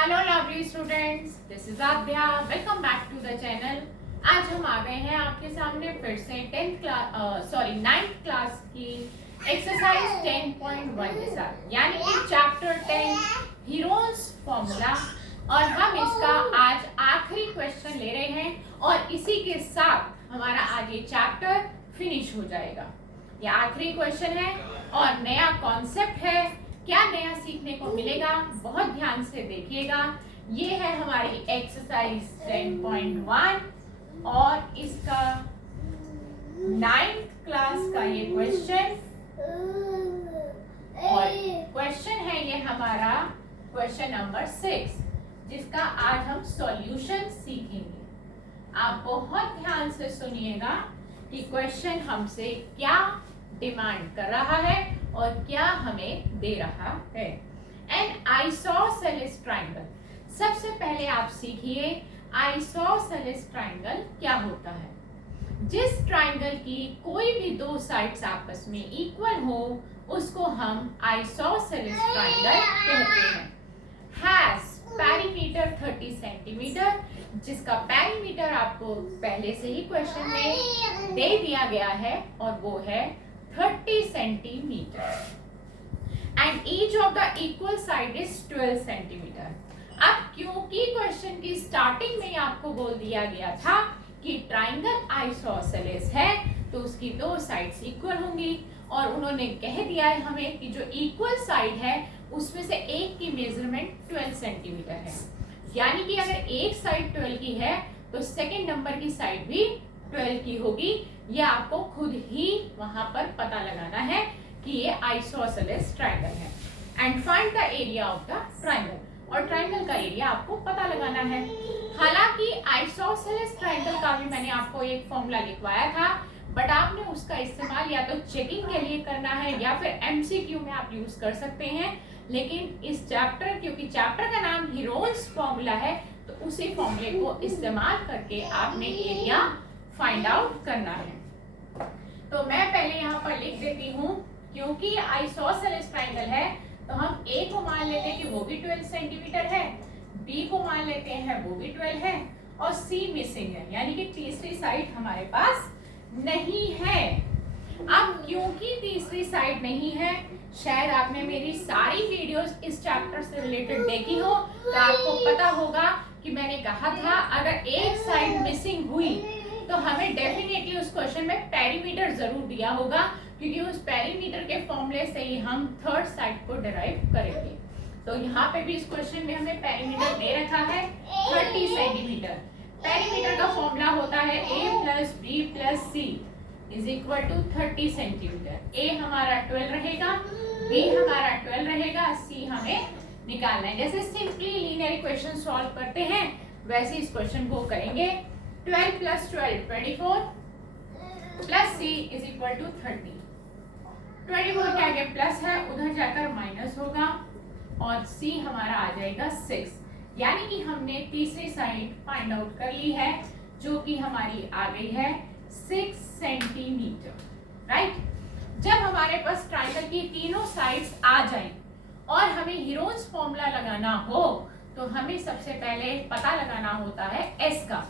Hello lovely students, this is Aadya. Welcome back to the channel. आज हम आ गए हैं आपके सामने फिर से 9th क्लास की एक्सरसाइज 10.1 के साथ, यानी कि चैप्टर 10 हीरोज फॉर्मूला। और हम इसका आज आखिरी क्वेश्चन ले रहे हैं और इसी के साथ हमारा आज ये चैप्टर फिनिश हो जाएगा। ये आखिरी क्वेश्चन है और नया कॉन्सेप्ट है। क्या नया सीखने को मिलेगा, बहुत ध्यान से देखिएगा। ये है हमारी एक्सरसाइज 10.1 और इसका 9th क्लास का ये क्वेश्चन। और क्वेश्चन है ये हमारा क्वेश्चन नंबर 6, जिसका आज हम सॉल्यूशन सीखेंगे। आप बहुत ध्यान से सुनिएगा कि क्वेश्चन हमसे क्या डिमांड कर रहा है और क्या हमें दे रहा है। N isosceles triangle. सबसे पहले आप सीखिए आइसोसेलेस ट्राइंगल क्या होता है। जिस ट्राइंगल की कोई भी दो साइड्स आपस में इक्वल हो उसको हम आइसोसेलेस ट्राइंगल कहते हैं। हैज पेरीमीटर 30 सेंटीमीटर, जिसका पेरीमीटर आपको पहले से ही क्वेश्चन में दे दिया गया है और वो है 30 centimetre. And each of the equal side is 12 centimetre. अब क्योंकि क्वेश्चन की स्टार्टिंग में आपको बोल दिया गया था कि ट्राइंगल आइसोसेलेस है तो उसकी दो साइड्स इक्वल होंगी, और उन्होंने कह दिया है हमें कि जो इक्वल साइड है उसमें से एक की मेजरमेंट 12 सेंटीमीटर है। यानी कि अगर एक साइड 12 की है तो सेकेंड नंबर की साइड भी 12 की होगी। ये आपको खुद ही वहां पर पता लगाना है कि ये आइसोसेलेस ट्राइंगल है। And find the area of the triangle, और ट्राइंगल का एरिया आपको पता लगाना है। हालांकि आइसोसेलेस ट्राइंगल का भी मैंने आपको एक फॉर्मूला लिखवाया था, बट आपने उसका इस्तेमाल या तो चेकिंग के लिए करना है या फिर एमसीक्यू में आप यूज कर सकते हैं। लेकिन इस चैप्टर, क्योंकि चैप्टर का नाम हीरोज फॉर्मूला है, तो उसी फॉर्मूले को इस्तेमाल करके आपने एरिया फाइंड आउट करना है। तो मैं पहले यहाँ पर लिख देती हूँ, क्योंकि आइसोसेलेस ट्राइंगल है तो हम ए को मान लेते हैं कि वो भी 12 सेंटीमीटर है, बी को मान लेते हैं वो भी 12 है, और सी मिसिंग है, यानी कि तीसरी साइड हमारे पास नहीं है। अब क्योंकि तीसरी साइड नहीं है, शायद आपने मेरी सारी वीडियोस इस चैप्टर से रिलेटेड देखी हो, तो आपको पता होगा कि मैंने कहा था अगर एक साइड मिसिंग हुई तो हमें डेफिनेटली उस क्वेश्चन में पेरीमीटर जरूर दिया होगा, क्योंकि उस पेरीमीटर के फॉर्मूले से ही हम थर्ड साइड को डिराइव करेंगे। तो यहाँ पे भी इस क्वेश्चन में हमें पेरीमीटर दे रखा है 30 सेंटीमीटर। पेरीमीटर का फॉर्मूला होता है a plus b plus c is equal to 30 centimetre. a हमारा 12 रहेगा, b हमारा 12 रहेगा, c हमें निकालना है। जैसे सिंपली लीनियर इक्वेशन सॉल्व करते हैं वैसे इस क्वेश्चन को करेंगे। 12 plus 12 24 plus c is equal to 30। 24 के आगे प्लस है, उधर जाकर माइनस होगा और c हमारा आ जाएगा 6। यानी कि हमने तीसरी साइड फाइंड आउट कर ली है, जो कि हमारी आ गई है 6 सेंटीमीटर। राइट। जब हमारे पास ट्राइंगल की तीनों साइड्स आ जाएं और हमें हीरोज फॉर्मूला लगाना हो तो हमें सबसे पहले पता लगाना होता है s का।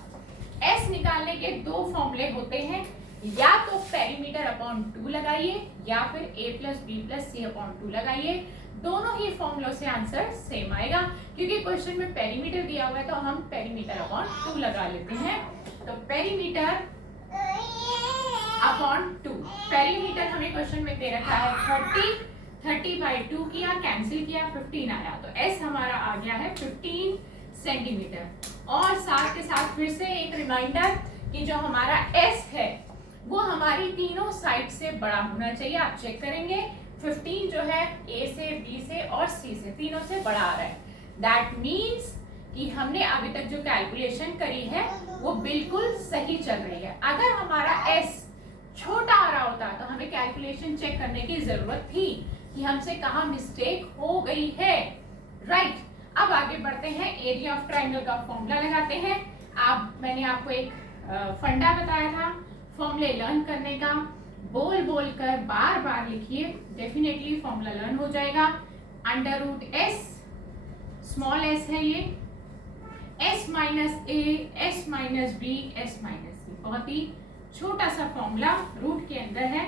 s निकालने के दो फॉर्मूले होते हैं, या तो पेरीमीटर अपॉन 2 लगाइए या फिर a plus b plus c upon 2 लगाइए। दोनों ही फॉर्मूलों से आंसर सेम आएगा, क्योंकि क्वेश्चन में पेरीमीटर दिया हुआ है तो हम पेरीमीटर अपॉन 2 लगा लेते हैं। तो पेरीमीटर अपॉन 2, पेरीमीटर हमें क्वेश्चन में दे रखा है 30 बाई 2 किया, कैंसिल किया, 15 आया, तो s हमारा आ गया है 15 सेंटीमीटर। और साथ के साथ फिर से एक रिमाइंडर कि जो हमारा s है वो हमारी तीनों साइड से बड़ा होना चाहिए। आप चेक करेंगे 15 जो है a से, b से और c से, तीनों से बड़ा आ रहा है। दैट मीन्स कि हमने अभी तक जो कैलकुलेशन करी है वो बिल्कुल सही चल रही है। अगर हमारा s छोटा आ रहा होता तो हमें कैलकुलेशन चेक करने की जरूरत थी कि हमसे कहाँ मिस्टेक हो गई है। राइट। अब आगे बढ़ते हैं, एरिया ऑफ ट्राइंगल का फॉर्मूला लगाते हैं। मैंने आपको एक फंडा बताया था फॉर्मूले लर्न करने का। बोल बोल कर बार बार लिखिए, डेफिनेटली फॉर्मूला लर्न हो जाएगा। Under root s small s है ये, s minus a, s minus b, s minus c, बहुत ही छोटा सा फॉर्मूला रूट के अंदर है।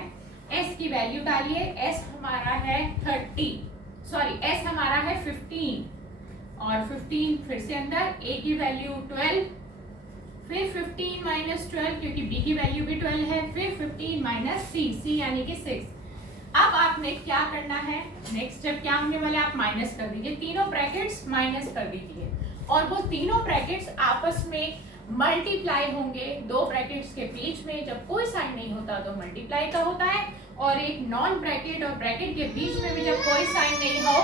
एस की वैल्यू डालिए, एस हमारा है 30, सॉरी एस हमारा है 15 और 15 फिर से अंदर, ए की वैल्यू 12, फिर 15 माइनस 12 क्योंकि बी की वैल्यू भी 12 है, फिर 15 माइनस सी, सी यानी कि 6। अब आपने क्या करना है, नेक्स्ट स्टेप क्या होने वाला है, आप माइनस कर दीजिए, तीनों ब्रैकेट्स माइनस कर दीजिए और वो तीनों ब्रैकेट्स आपस में मल्टीप्लाई होंगे। दो ब्रैकेट्स के बीच में जब कोई साइन नहीं होता तो मल्टीप्लाई का होता है, और एक नॉन ब्रैकेट और ब्रैकेट के बीच में भी जब कोई साइन नहीं हो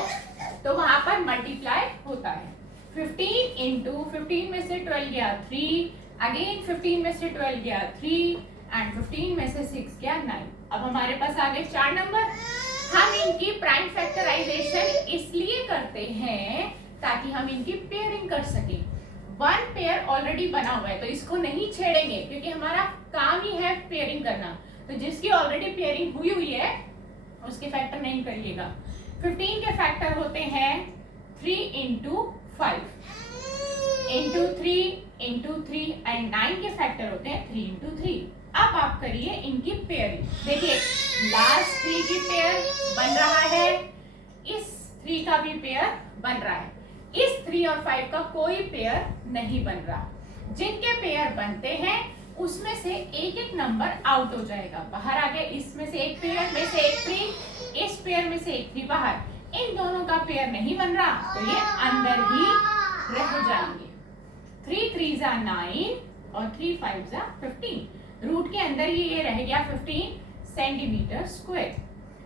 तो वहां पर मल्टीप्लाई होता है। 15 इंटू 15 में से 12 गया 3, अगेन 15 में से 12 गया 3 एंड 15 में से 6 गया 9। अब हमारे पास आ गए 4 नंबर। हम इनकी प्राइम फैक्टराइजेशन इसलिए करते हैं ताकि हम इनकी पेयरिंग कर सकें। वन पेयर ऑलरेडी बना हुआ है तो इसको नहीं छेड़ेंगे क्योंकि हमारा काम ही है पेयरिंग करना। तो जिसकी ऑलरेडी पेयरिंग हुई हुई है उसके फैक्टर नहीं करिएगा। 15 के फैक्टर होते हैं 3 इंटू 5 इंटू 3 इंटू 3 एंड 9 के फैक्टर होते हैं 3 इंटू 3। अब आप करिए इनकी पेयरिंग। देखिए लास्ट 3 की पेयर बन रहा है, इस 3 का भी पेयर बन रहा है, इस 3 और 5 का कोई पेयर नहीं बन रहा। जिनके पेयर बनते हैं उसमें से एक एक नंबर आउट हो जाएगा, बाहर आ गया। इसमें से एक पेयर में से एक 3, इस पेयर में से एक 3 बाहर, इन दोनों का पेयर नहीं बन रहा तो ये अंदर ही रह जाएंगे। 3 3 जा 9 और 3 5 जा 15, रूट के अंदर ही ये रह गया 15 सेंटीमीटर स्क्वायर।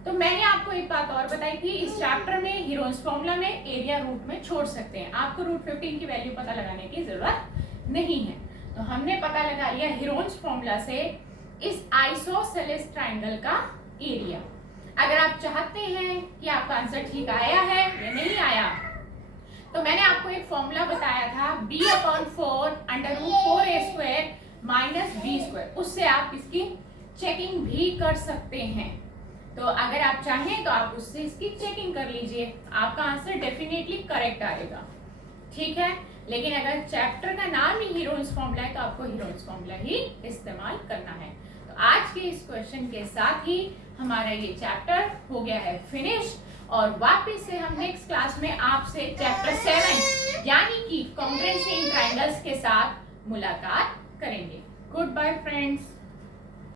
तो मैंने आपको एक बात और बताई थी, इस चैप्टर में हीरोन्स फॉर्मूला में एरिया रूट में छोड़ सकते हैं, आपको रूट 15 की वैल्यू पता लगाने की जरूरत नहीं है। तो हमने पता लगा लिया हीरोन्स फॉर्मूला से इस आइसोसेलेस ट्राइंगल का एरिया। अगर आप चाहते हैं कि आपका आंसर ठीक आया है या नहीं आया तो मैंने आपको एक फॉर्मूला बताया था b/4 √4a² माइनस b², उससे आप इसकी चेकिंग भी कर सकते हैं। तो अगर आप चाहें तो आप उससे इसकी चेकिंग कर लीजिए, आपका आंसर डेफिनेटली करेक्ट आएगा, ठीक है। लेकिन अगर चैप्टर का नाम ही हीरोन्स फॉर्मूला है तो आपको हीरोन्स फॉर्मूला ही इस्तेमाल करना है। तो आज के इस क्वेश्चन के साथ ही हमारा ये चैप्टर हो गया है फिनिश, और वापस से हम नेक्स्ट क्लास में आपसे चैप्टर 7 यानी कि कॉन्ग्रुएंसी इन ट्रायंगल्स के साथ मुलाकात करेंगे। Goodbye friends.